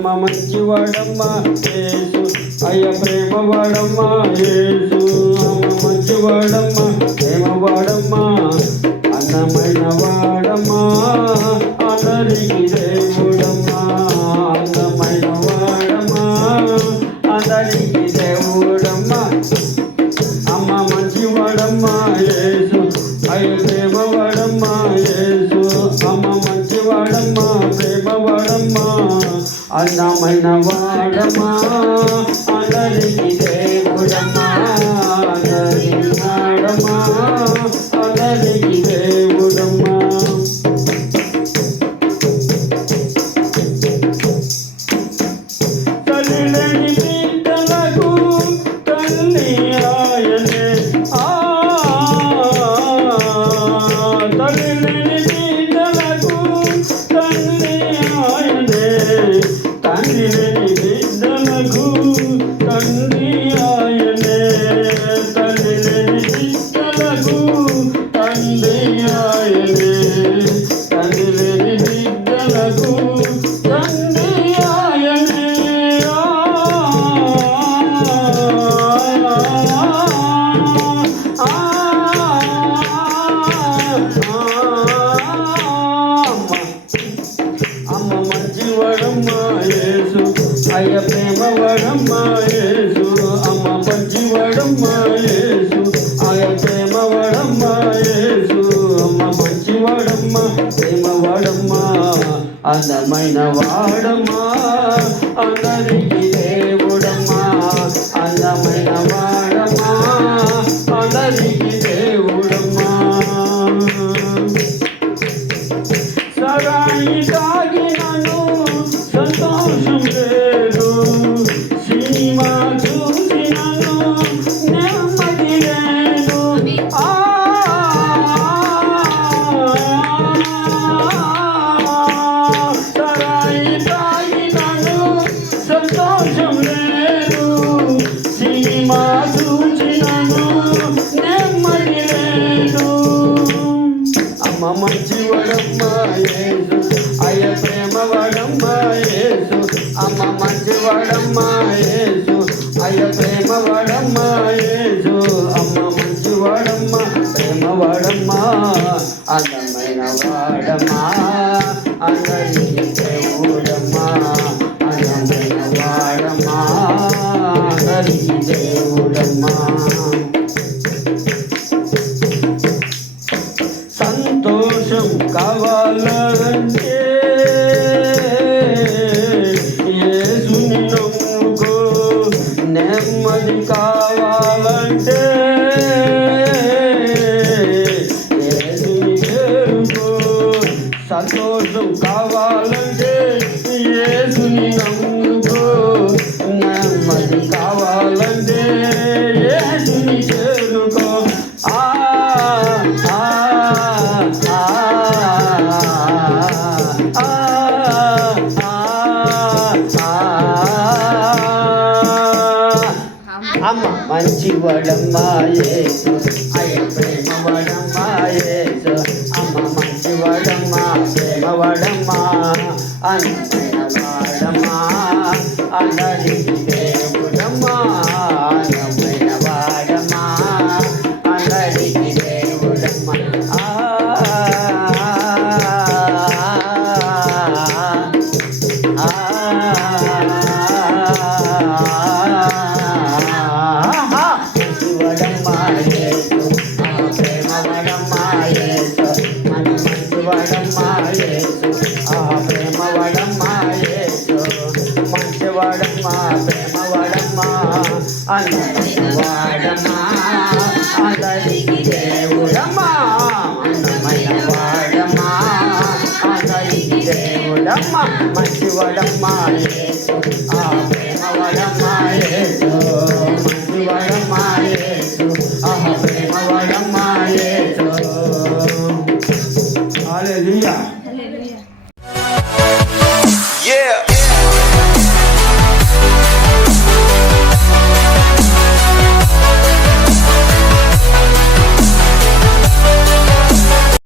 అమ్మ మంచివాడమ్మ యేసు. అయ్య ప్రేమ వాడమ్మ యేసు. అమ్మ మంచివాడమ్మ ప్రేమ వాడమ్మ అన్నమైన వాడమ్మ అందరికి దేవుడమ్మ. అన్నమైన వాడమ్మ అందరికి దేవుడమ్మ. వాడమ్మా ప్రేమ వాడమ్మా అన్నమైన వాడమ్మా అందరికి దేవుడమ్మ అందరికి వాడమ్మ అందరికి దేవుడమ్మ. తల్లిలేని తల్లి ఆయనే. ఆ తల్లిలేని తల్లి ఆయనే ప్రేమ అమ్మ పంచి వడమ్మ యేసు. ప్రేమ వడమ్మ అమ్మ పంచి వడమ్మ ప్రేమ వడమ్మ అందమైన వాడమ్మా. అందరికీ అందమైన వాడమ్మ అందరికి దేవుడమ్మ అందమైన వాడమ్మ అందరికి దేవుడమ్మ. సంతోషం కావాలంటే యేసుని నమ్ముకో నెమ్మది కావాలంటే అమ్మ మంచి వడమ్మాయేసు అయ్య ప్రేమ వడమ్మాయేసు అమ్మ మంచి వడమ్మ ప్రేమ వడమ్మ అన్న వాడమ్మ అందరికి దేవుడమ్మ వాడమ్మా అందరికి దేవుడమ్మా. అందమైన వాడమ్మా అందరికి దేవుడమ్మా. మంచి వడమ్మా యేసు. ఆ ప్రేమ వడమ్మా యేసు.